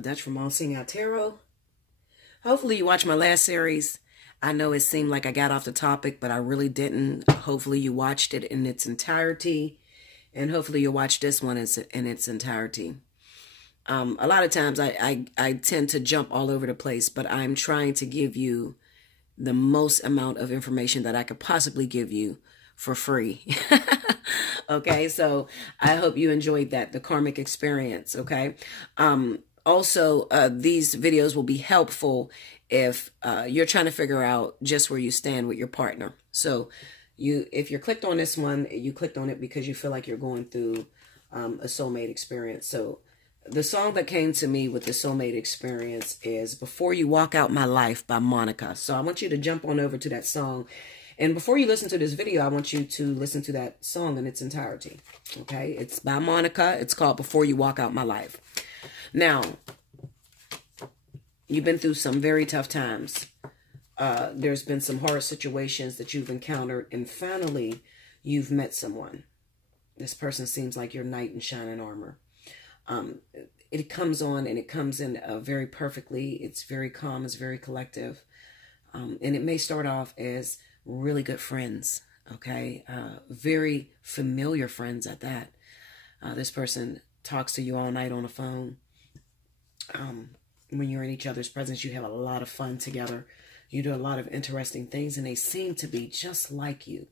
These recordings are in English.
Dutch from Allseeingeyetarot. Hopefully you watched my last series. I know it seemed like I got off the topic, but I really didn't. Hopefully you watched it in its entirety. And hopefully you'll watch this one in its entirety. A lot of times I tend to jump all over the place, but I'm trying to give you the most amount of information that I could possibly give you for free. Okay, so I hope you enjoyed that, the karmic experience, okay? Also, these videos will be helpful if you're trying to figure out just where you stand with your partner. So if you're clicked on this one, you clicked on it because you feel like you're going through a soulmate experience. So the song that came to me with the soulmate experience is Before You Walk Out My Life by Monica. So I want you to jump on over to that song. And before you listen to this video, I want you to listen to that song in its entirety. Okay? It's by Monica. It's called Before You Walk Out My Life. Now, you've been through some very tough times. There's been some hard situations that you've encountered. And finally, you've met someone. This person seems like your knight in shining armor. It comes on and it comes in very perfectly. It's very calm. It's very collective. And it may start off as really good friends, okay? Very familiar friends at that. This person talks to you all night on the phone. When you're in each other's presence, you have a lot of fun together. You do a lot of interesting things, and they seem to be just like you.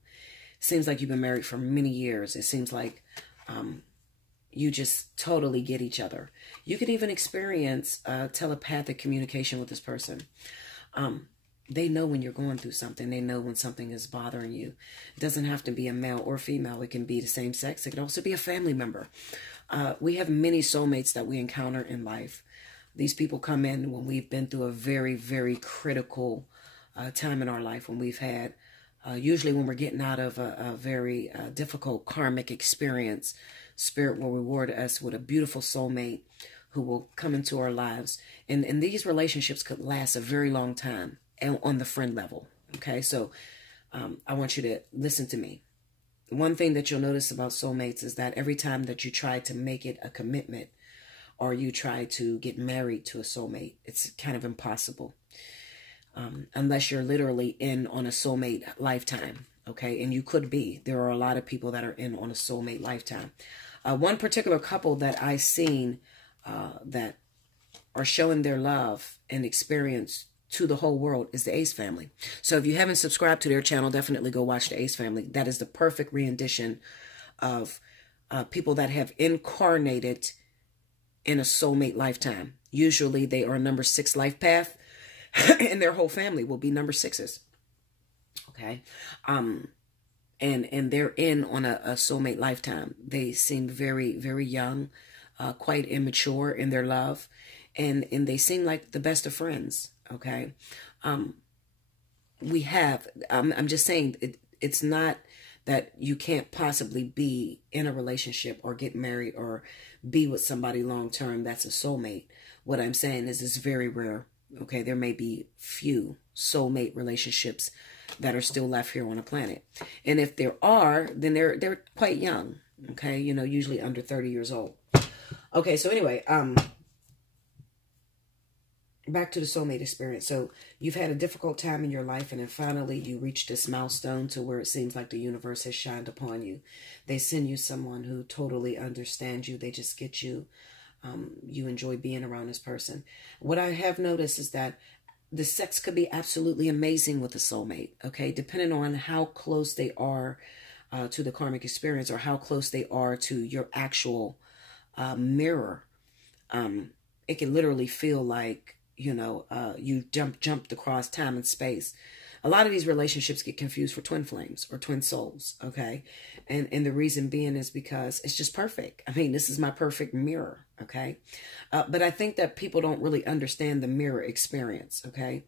Seems like you've been married for many years. It seems like you just totally get each other. You could even experience telepathic communication with this person. They know when you're going through something. They know when something is bothering you. It doesn't have to be a male or female. It can be the same sex. It could also be a family member. We have many soulmates that we encounter in life. These people come in when we've been through a very, very critical time in our life, when we've had, usually when we're getting out of a very difficult karmic experience. Spirit will reward us with a beautiful soulmate who will come into our lives. And these relationships could last a very long time and on the friend level. Okay, so I want you to listen to me. One thing that you'll notice about soulmates is that every time that you try to make it a commitment or you try to get married to a soulmate, it's kind of impossible. Unless you're literally in on a soulmate lifetime. Okay, and you could be. There are a lot of people that are in on a soulmate lifetime. One particular couple that I've seen that are showing their love and experience to the whole world is the Ace family. So if you haven't subscribed to their channel, definitely go watch the Ace family. That is the perfect rendition of people that have incarnated in a soulmate lifetime. Usually they are number 6 life path, and their whole family will be number 6s. Okay. And they're in on a soulmate lifetime. They seem very, very young, quite immature in their love, and they seem like the best of friends. Okay. I'm just saying it's not that you can't possibly be in a relationship or get married or be with somebody long term that's a soulmate. What I'm saying is it's very rare. Okay, there may be few soulmate relationships that are still left here on the planet. And if there are, then they're quite young. Okay, you know, usually under 30 years old. Okay, so anyway, back to the soulmate experience. So you've had a difficult time in your life, and then finally you reach this milestone to where it seems like the universe has shined upon you. They send you someone who totally understands you. They just get you. You enjoy being around this person. What I have noticed is that the sex could be absolutely amazing with a soulmate, okay? Depending on how close they are to the karmic experience or how close they are to your actual mirror. It can literally feel like, you know, you jumped across time and space. A lot of these relationships get confused for twin flames or twin souls, okay? And the reason being is because it's just perfect. I mean, this is my perfect mirror, okay? But I think that people don't really understand the mirror experience, okay?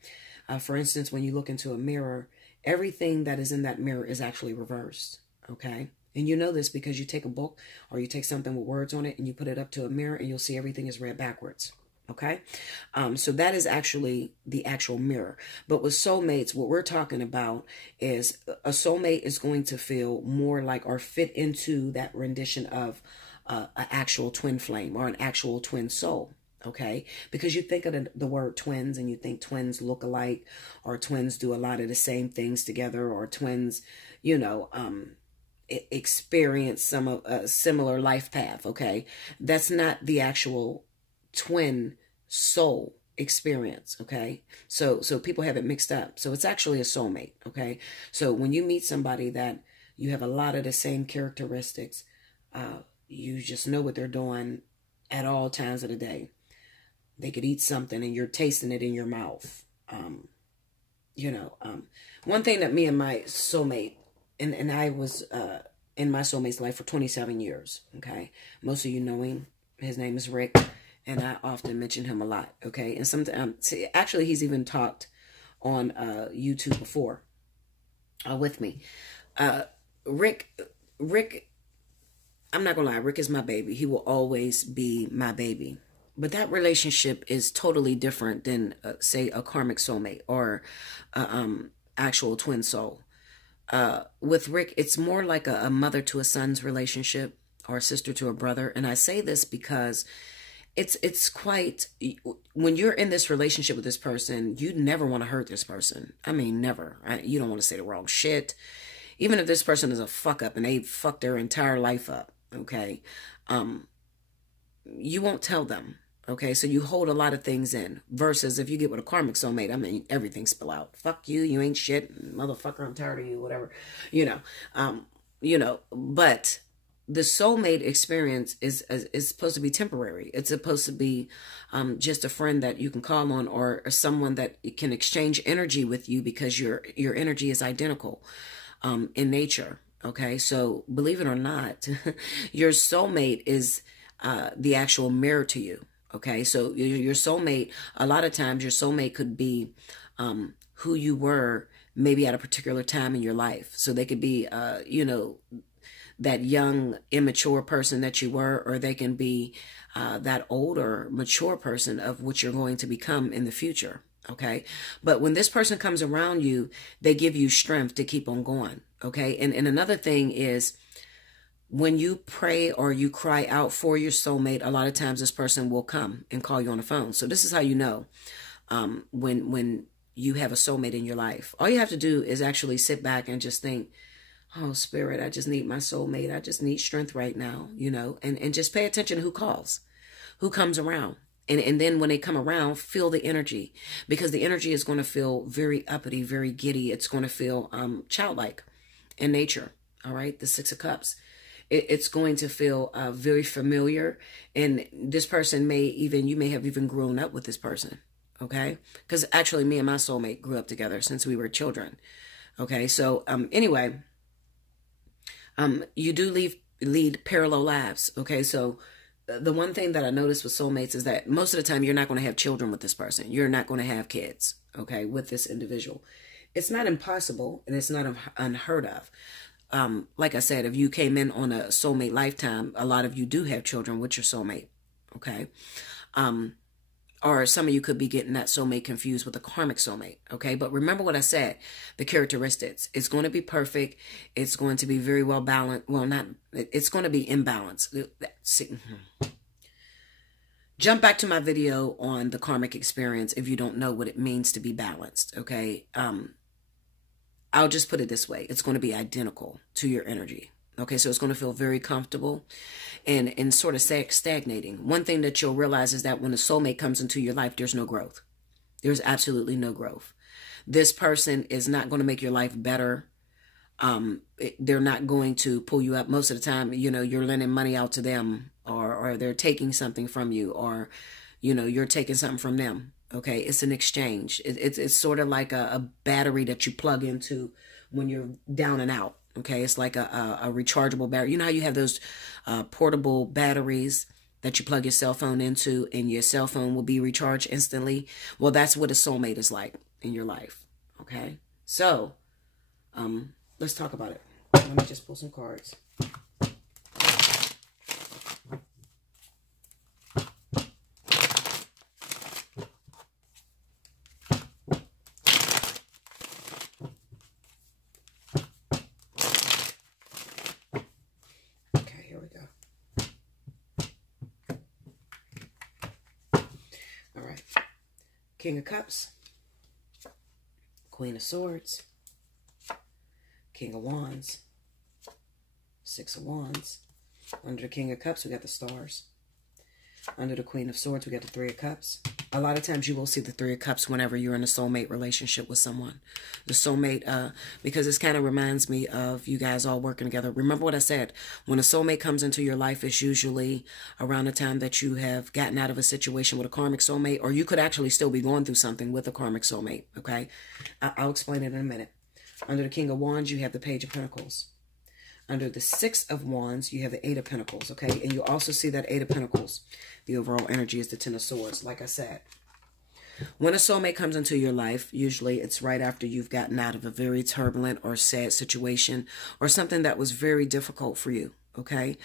For instance, when you look into a mirror, everything that is in that mirror is actually reversed, okay? And you know this because you take a book or you take something with words on it and you put it up to a mirror and you'll see everything is read backwards. Okay, so that is actually the actual mirror. But with soulmates, what we're talking about is a soulmate is going to feel more like or fit into that rendition of an actual twin flame or an actual twin soul. Okay, because you think of the word twins and you think twins look alike, or twins do a lot of the same things together, or twins, you know, experience some of a similar life path. Okay, that's not the actual twin soul experience. Okay, so people have it mixed up. So it's actually a soulmate. Okay, so when you meet somebody that you have a lot of the same characteristics, you just know what they're doing at all times of the day. They could eat something and you're tasting it in your mouth. You know, one thing that me and my soulmate, and I was in my soulmate's life for 27 years. Okay, most of you know him. His name is Rick, and I often mention him a lot. Okay, and sometimes actually he's even talked on YouTube before with me. Rick, I'm not gonna lie, Rick is my baby. He will always be my baby. But that relationship is totally different than, say, a karmic soulmate or actual twin soul. With Rick, it's more like a mother to a son's relationship, or a sister to a brother. And I say this because it's quite, when you're in this relationship with this person, you never want to hurt this person. I mean, never. You don't want to say the wrong shit. Even if this person is a fuck up and they fucked their entire life up, okay? You won't tell them. Okay, so you hold a lot of things in. Versus if you get with a karmic soulmate, I mean, everything spill out. Fuck you, you ain't shit, motherfucker, I'm tired of you, whatever. You know, but the soulmate experience is supposed to be temporary. It's supposed to be just a friend that you can call on, or someone that can exchange energy with you, because your energy is identical in nature. Okay, so believe it or not, your soulmate is the actual mirror to you. Okay, so your soulmate, a lot of times your soulmate could be who you were maybe at a particular time in your life. So they could be, you know, that young, immature person that you were, or they can be that older, mature person of what you're going to become in the future. Okay, but when this person comes around you, they give you strength to keep on going. Okay, and another thing is, when you pray or you cry out for your soulmate, a lot of times this person will come and call you on the phone. So this is how you know when you have a soulmate in your life. All you have to do is actually sit back and just think, oh, Spirit, I just need my soulmate. I just need strength right now, you know, and just pay attention to who calls, who comes around. And then when they come around, feel the energy, because the energy is going to feel very uppity, very giddy. It's going to feel childlike in nature. All right, the Six of Cups. It's going to feel very familiar. And this person you may have even grown up with this person. Okay. Because actually me and my soulmate grew up together since we were children. Okay. So anyway, you do lead parallel lives. Okay. So the one thing that I noticed with soulmates is that most of the time you're not going to have children with this person. You're not going to have kids. Okay. With this individual. It's not impossible, and it's not unheard of. Like I said, if you came in on a soulmate lifetime, a lot of you do have children with your soulmate. Okay. Or some of you could be getting that soulmate confused with a karmic soulmate. Okay. But remember what I said, the characteristics. It's going to be perfect. It's going to be very well balanced. Well, it's going to be imbalanced. Jump back to my video on the karmic experience if you don't know what it means to be balanced. Okay. I'll just put it this way. It's going to be identical to your energy. Okay, so it's going to feel very comfortable and sort of stagnating. One thing that you'll realize is that when a soulmate comes into your life, there's no growth. There's absolutely no growth. This person is not going to make your life better. They're not going to pull you up. Most of the time, you know, you're lending money out to them, or they're taking something from you, or, you know, you're taking something from them. Okay, it's an exchange. It's sort of like a battery that you plug into when you're down and out. Okay, it's like a rechargeable battery. You know how you have those portable batteries that you plug your cell phone into, and your cell phone will be recharged instantly? Well, that's what a soulmate is like in your life. Okay, so let's talk about it. Let me just pull some cards. King of Cups, Queen of Swords, King of Wands, Six of Wands. Under the King of Cups, we got the stars. Under the Queen of Swords, we got the Three of Cups. A lot of times you will see the Three of Cups whenever you're in a soulmate relationship with someone. The soulmate, because this kind of reminds me of you guys all working together. Remember what I said. When a soulmate comes into your life, it's usually around the time that you have gotten out of a situation with a karmic soulmate, or you could actually still be going through something with a karmic soulmate, okay? I'll explain it in a minute. Under the King of Wands, you have the Page of Pentacles. Under the Six of Wands, you have the Eight of Pentacles, okay? And you also see that Eight of Pentacles. The overall energy is the Ten of Swords, like I said. When a soulmate comes into your life, usually it's right after you've gotten out of a very turbulent or sad situation or something that was very difficult for you, okay?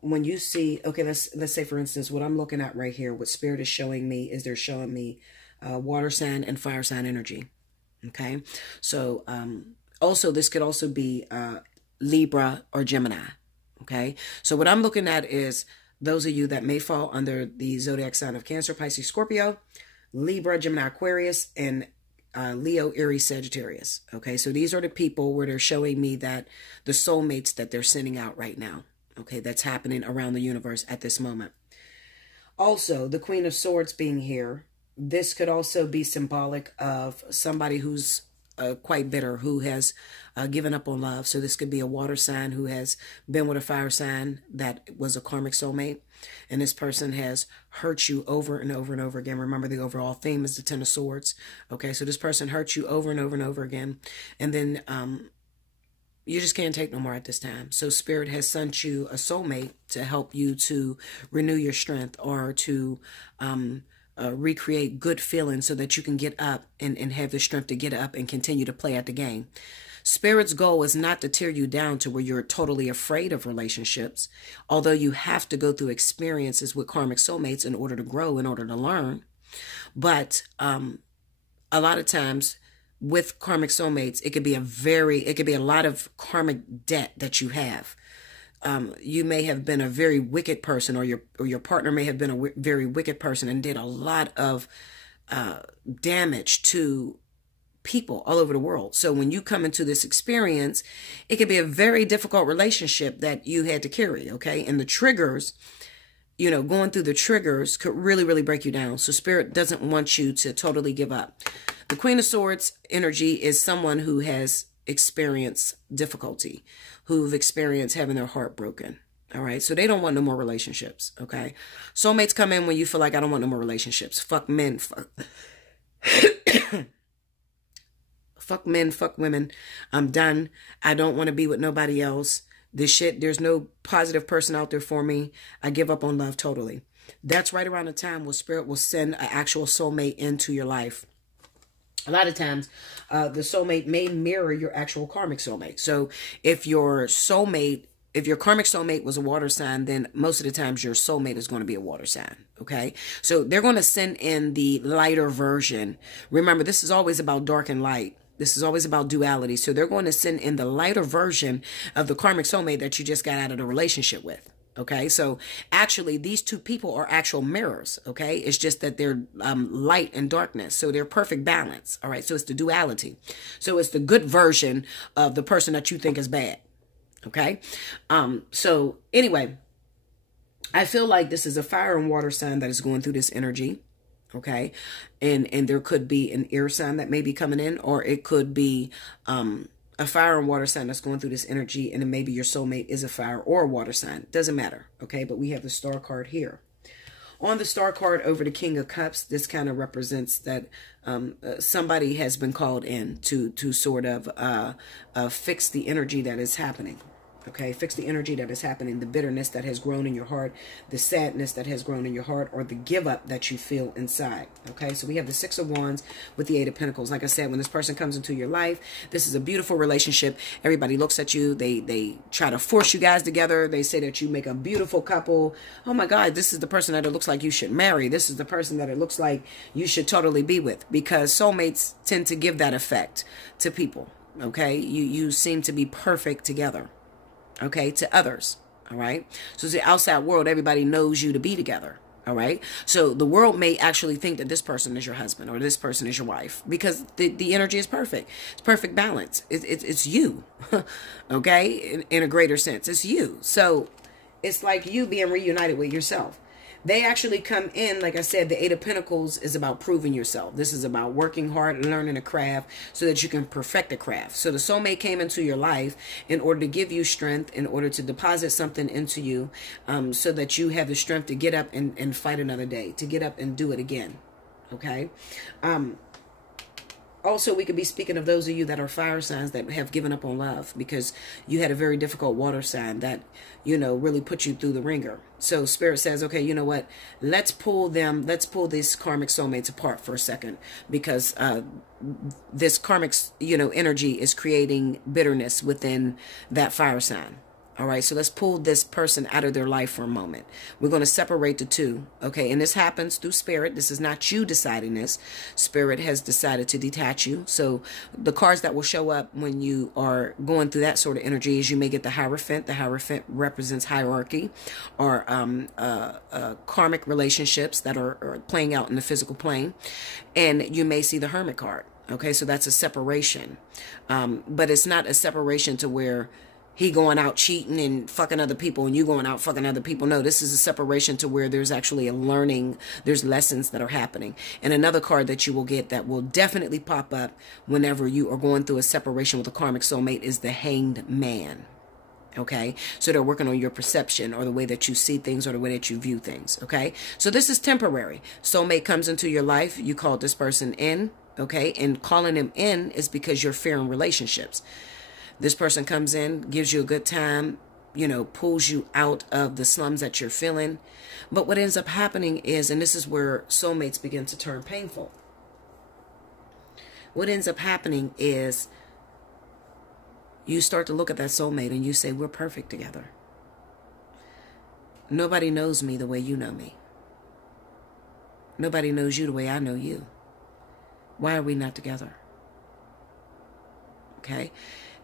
When you see, okay, let's say, for instance, what I'm looking at right here, what Spirit is showing me is they're showing me water sign and fire sign energy, okay? So, also, this could also be Libra or Gemini, okay? So what I'm looking at is those of you that may fall under the zodiac sign of Cancer, Pisces, Scorpio, Libra, Gemini, Aquarius, and Leo, Aries, Sagittarius, okay? So these are the people where they're showing me that the soulmates that they're sending out right now, okay? That's happening around the universe at this moment. Also, the Queen of Swords being here, this could also be symbolic of somebody who's quite bitter, who has given up on love. So this could be a water sign who has been with a fire sign that was a karmic soulmate. And this person has hurt you over and over and over again. Remember, the overall theme is the Ten of Swords. Okay, so this person hurt you over and over and over again. And then you just can't take no more at this time. So Spirit has sent you a soulmate to help you to renew your strength or to recreate good feelings so that you can get up and have the strength to get up and continue to play at the game. Spirit's goal is not to tear you down to where you're totally afraid of relationships, although you have to go through experiences with karmic soulmates in order to grow, in order to learn. But a lot of times with karmic soulmates, it could be a lot of karmic debt that you have. You may have been a very wicked person, or your partner may have been a very wicked person and did a lot of damage to people all over the world. So when you come into this experience, it could be a very difficult relationship that you had to carry, okay? And the triggers, you know, going through the triggers could really, really break you down. So Spirit doesn't want you to totally give up. The Queen of Swords energy is someone who has experienced difficulty, who've experienced having their heart broken. All right. So they don't want no more relationships. Okay. Soulmates come in when you feel like, I don't want no more relationships. Fuck men. Fuck men. Fuck women. I'm done. I don't want to be with nobody else. This shit, there's no positive person out there for me. I give up on love totally. That's right around the time where Spirit will send an actual soulmate into your life. A lot of times, the soulmate may mirror your actual karmic soulmate. So if your karmic soulmate was a water sign, then most of the times your soulmate is going to be a water sign. Okay. So they're going to send in the lighter version. Remember, this is always about dark and light. This is always about duality. So they're going to send in the lighter version of the karmic soulmate that you just got out of the relationship with. Okay, so actually these two people are actual mirrors, okay? It's just that they're light and darkness, so they're perfect balance, all right? So it's the duality. So it's the good version of the person that you think is bad, okay? So anyway, I feel like this is a fire and water sign that is going through this energy, okay? And there could be an air sign that may be coming in, or it could be a fire and water sign that's going through this energy, and then maybe your soulmate is a fire or a water sign. Doesn't matter, okay? But we have the star card here. On the star card over the King of Cups, this kind of represents that somebody has been called in to sort of fix the energy that is happening. Okay, fix the energy that is happening, the bitterness that has grown in your heart, the sadness that has grown in your heart, or the give up that you feel inside. Okay, so we have the Six of Wands with the Eight of Pentacles. Like I said, when this person comes into your life, this is a beautiful relationship. Everybody looks at you. They try to force you guys together. They say that you make a beautiful couple. Oh my God, this is the person that it looks like you should marry. This is the person that it looks like you should totally be with, because soulmates tend to give that effect to people. Okay, you seem to be perfect together. Okay, to others, all right? So it's the outside world, everybody knows you to be together, All right. So the world may actually think that this person is your husband or this person is your wife because the energy is perfect. It's perfect balance. It's you. Okay. In a greater sense, it's you. So it's like you being reunited with yourself. They actually come in, like I said, the Eight of Pentacles is about proving yourself. This is about working hard and learning a craft so that you can perfect the craft. So the soulmate came into your life in order to give you strength, in order to deposit something into you, so that you have the strength to get up and fight another day, to get up and do it again. Okay. Also, we could be speaking of those of you that are fire signs that have given up on love because you had a very difficult water sign that, you know, really put you through the ringer. So Spirit says, okay, you know what? Let's pull these karmic soulmates apart for a second because this karmic, you know, energy is creating bitterness within that fire sign. All right, so let's pull this person out of their life for a moment. We're going to separate the two, okay? And this happens through Spirit. This is not you deciding this. Spirit has decided to detach you. So the cards that will show up when you are going through that sort of energy is you may get the Hierophant. The Hierophant represents hierarchy or karmic relationships that are playing out in the physical plane. And you may see the Hermit card, okay? So that's a separation. But it's not a separation to where he going out cheating and fucking other people and you going out fucking other people. No, this is a separation to where there's actually a learning. There's lessons that are happening. And another card that you will get that will definitely pop up whenever you are going through a separation with a karmic soulmate is the Hanged Man. Okay, so they're working on your perception or the way that you see things or the way that you view things. Okay, so this is temporary. Soulmate comes into your life. You called this person in. Okay, and calling him in is because you're fearing relationships. This person comes in, gives you a good time, you know, pulls you out of the slums that you're feeling. But what ends up happening is, and this is where soulmates begin to turn painful. What ends up happening is you start to look at that soulmate and you say, we're perfect together. Nobody knows me the way you know me. Nobody knows you the way I know you. Why are we not together? Okay.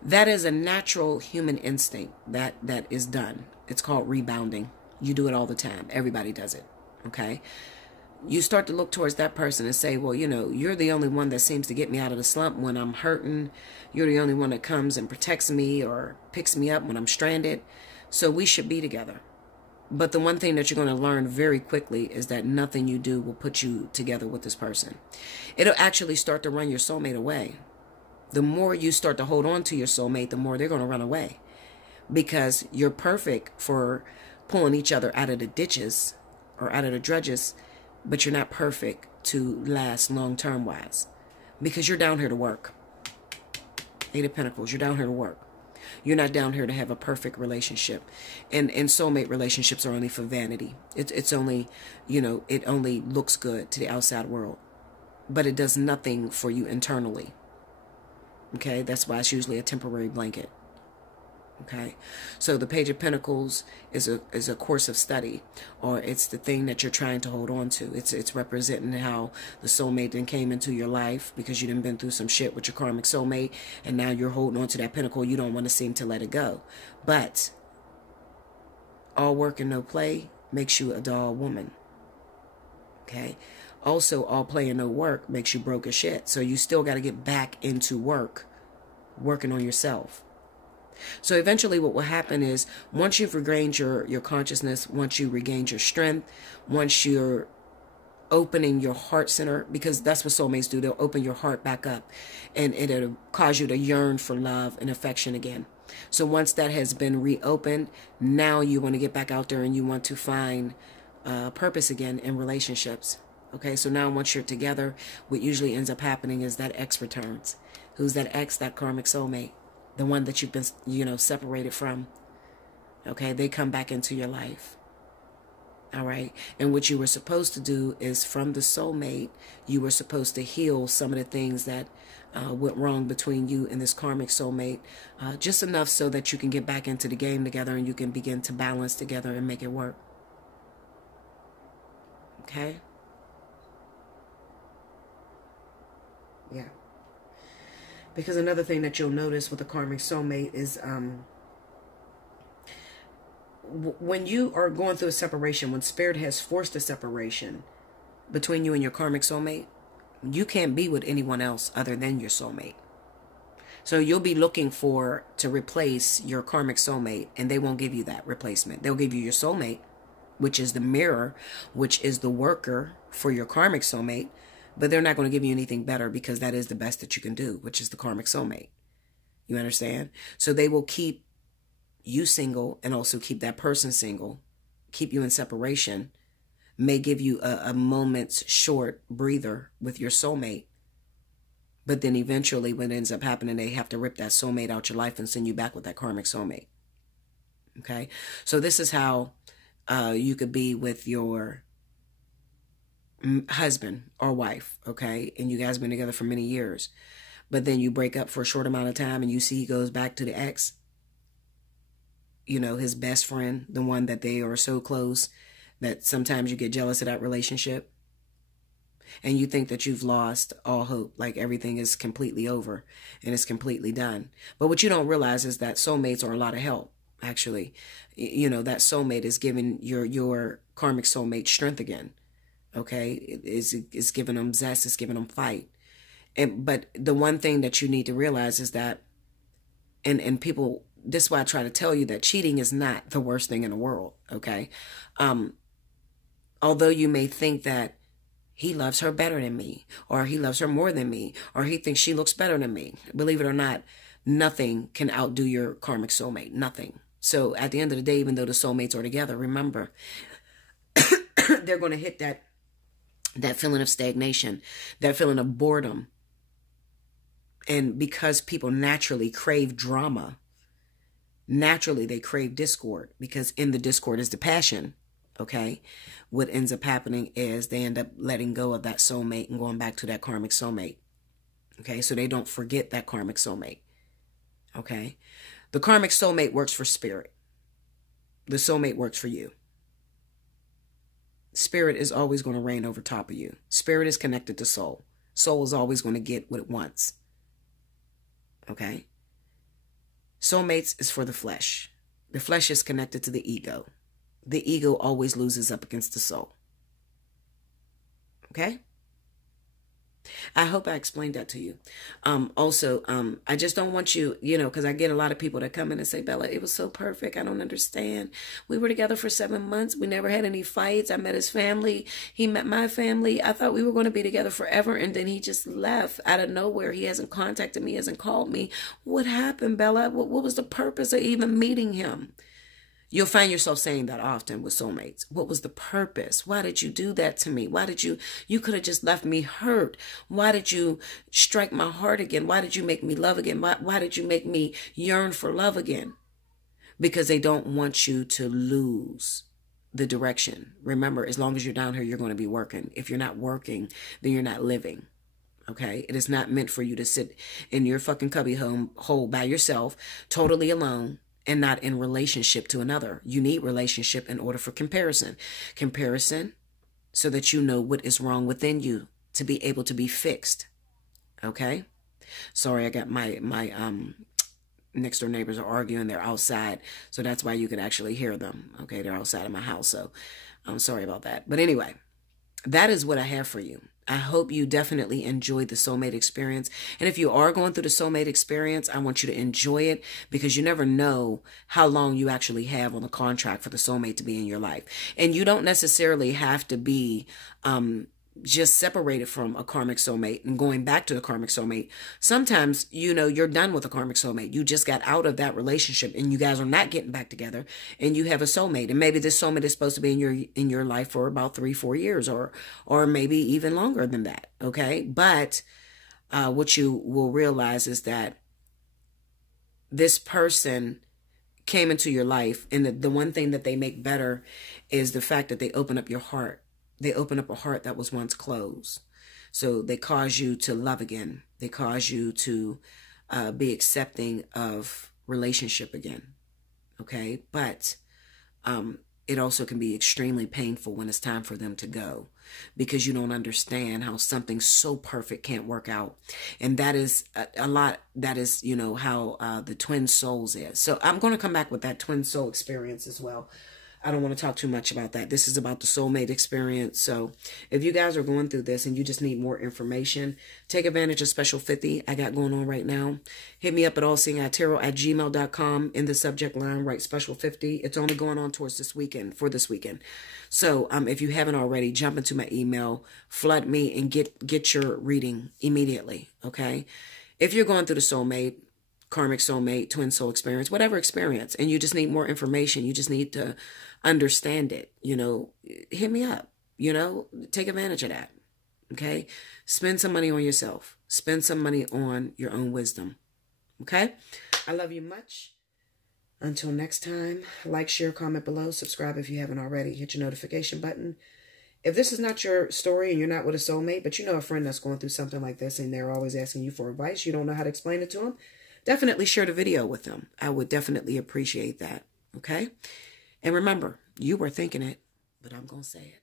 That is a natural human instinct that is done. It's called rebounding. You do it all the time. Everybody does it. Okay. You start to look towards that person and say, well, you know, you're the only one that seems to get me out of the slump when I'm hurting. You're the only one that comes and protects me or picks me up when I'm stranded. So we should be together. But the one thing that you're going to learn very quickly is that nothing you do will put you together with this person. It'll actually start to run your soulmate away. The more you start to hold on to your soulmate, the more they're going to run away. Because you're perfect for pulling each other out of the ditches or out of the dredges, but you're not perfect to last long-term wise. Because you're down here to work. Eight of Pentacles, you're down here to work. You're not down here to have a perfect relationship. And soulmate relationships are only for vanity. It's only, you know, it only looks good to the outside world. But it does nothing for you internally. Okay, that's why it's usually a temporary blanket. Okay, so the Page of Pentacles is a course of study, or it's the thing that you're trying to hold on to. It's representing how the soulmate then came into your life because you done been through some shit with your karmic soulmate, and now you're holding on to that pentacle. You don't want to seem to let it go. But all work and no play makes you a dull woman. Okay. Also, all play and no work makes you broke as shit. So you still got to get back into work, working on yourself. So eventually what will happen is once you've regained your consciousness, once you regained your strength, once you're opening your heart center, because that's what soulmates do. They'll open your heart back up and it'll cause you to yearn for love and affection again. So once that has been reopened, now you want to get back out there and you want to find purpose again in relationships. Okay, so now once you're together, what usually ends up happening is that ex returns. Who's that ex? That karmic soulmate. The one that you've been, you know, separated from. Okay, they come back into your life. All right, and what you were supposed to do is from the soulmate, you were supposed to heal some of the things that went wrong between you and this karmic soulmate. Just enough so that you can get back into the game together and you can begin to balance together and make it work. Okay? Yeah. Because another thing that you'll notice with the karmic soulmate is when you are going through a separation, when spirit has forced a separation between you and your karmic soulmate, you can't be with anyone else other than your soulmate. So you'll be looking to replace your karmic soulmate, and they won't give you that replacement. They'll give you your soulmate, which is the mirror, which is the worker for your karmic soulmate, but they're not going to give you anything better, because that is the best that you can do, which is the karmic soulmate. You understand? So they will keep you single and also keep that person single, keep you in separation, may give you a moment's short breather with your soulmate. But then eventually what ends up happening, they have to rip that soulmate out your life and send you back with that karmic soulmate. Okay? So this is how you could be with your husband or wife, okay? And you guys been together for many years. But then you break up for a short amount of time and you see he goes back to the ex. You know, his best friend, the one that they are so close that sometimes you get jealous of that relationship. And you think that you've lost all hope, like everything is completely over and it's completely done. But what you don't realize is that soulmates are a lot of help, actually. You know, that soulmate is giving your karmic soulmate strength again, okay? It's giving them zest, it's giving them fight. But the one thing that you need to realize is that, and people, this is why I try to tell you that cheating is not the worst thing in the world, okay? Although you may think that he loves her better than me, or he loves her more than me, or he thinks she looks better than me. Believe it or not, nothing can outdo your karmic soulmate. Nothing. So at the end of the day, even though the soulmates are together, remember, they're going to hit that feeling of stagnation, that feeling of boredom. And because people naturally crave drama, naturally they crave discord, because in the discord is the passion. Okay, what ends up happening is they end up letting go of that soulmate and going back to that karmic soulmate. Okay, so they don't forget that karmic soulmate. Okay, the karmic soulmate works for spirit. The soulmate works for you. Spirit is always going to reign over top of you. Spirit is connected to soul. Soul is always going to get what it wants. Okay, soulmates is for the flesh. The flesh is connected to the ego. The ego always loses up against the soul. Okay? I hope I explained that to you. Also, I just don't want you, because I get a lot of people that come in and say, Bella, it was so perfect. I don't understand. We were together for 7 months. We never had any fights. I met his family. He met my family. I thought we were going to be together forever. And then he just left out of nowhere. He hasn't contacted me, hasn't called me. What happened, Bella? What was the purpose of even meeting him? You'll find yourself saying that often with soulmates. What was the purpose? Why did you do that to me? Why did you could have just left me hurt. Why did you strike my heart again? Why did you make me love again? Why did you make me yearn for love again? Because they don't want you to lose the direction. Remember, as long as you're down here, you're going to be working. If you're not working, then you're not living. Okay? It is not meant for you to sit in your fucking cubby hole by yourself, totally alone, and not in relationship to another. You need relationship in order for comparison. Comparison so that you know what is wrong within you to be able to be fixed. Okay? Sorry, I got my next door neighbors are arguing. They're outside. So that's why you can actually hear them. Okay? They're outside of my house. So I'm sorry about that. But anyway, that is what I have for you. I hope you definitely enjoyed the soulmate experience. And if you are going through the soulmate experience, I want you to enjoy it, because you never know how long you actually have on the contract for the soulmate to be in your life. And you don't necessarily have to be just separated from a karmic soulmate and going back to the karmic soulmate. Sometimes, you're done with a karmic soulmate. You just got out of that relationship and you guys are not getting back together, and you have a soulmate. And maybe this soulmate is supposed to be in your life for about 3-4 years or maybe even longer than that. Okay. But what you will realize is that this person came into your life, and the one thing that they make better is the fact that they open up your heart. They open up a heart that was once closed. So they cause you to love again. They cause you to be accepting of relationship again. Okay? But it also can be extremely painful when it's time for them to go, because you don't understand how something so perfect can't work out. And that is a lot, that is, you know, how the twin souls is. So I'm going to come back with that twin soul experience as well. I don't want to talk too much about that. This is about the soulmate experience. So if you guys are going through this and you just need more information, take advantage of Special 50 I got going on right now. Hit me up at allseeingeyetarot@gmail.com. In the subject line, write Special 50. It's only going on towards this weekend, for this weekend. So if you haven't already, jump into my email, flood me, and get your reading immediately, okay? If you're going through the soulmate, karmic soulmate, twin soul experience, whatever experience, and you just need more information, you just need to understand it, you know, hit me up, you know, take advantage of that, okay? Spend some money on yourself. Spend some money on your own wisdom, okay? I love you much. Until next time, like, share, comment below, subscribe if you haven't already, hit your notification button. If this is not your story and you're not with a soulmate, but you know a friend that's going through something like this and they're always asking you for advice, you don't know how to explain it to them, definitely share the video with them. I would definitely appreciate that, okay? And remember, you were thinking it, but I'm going to say it.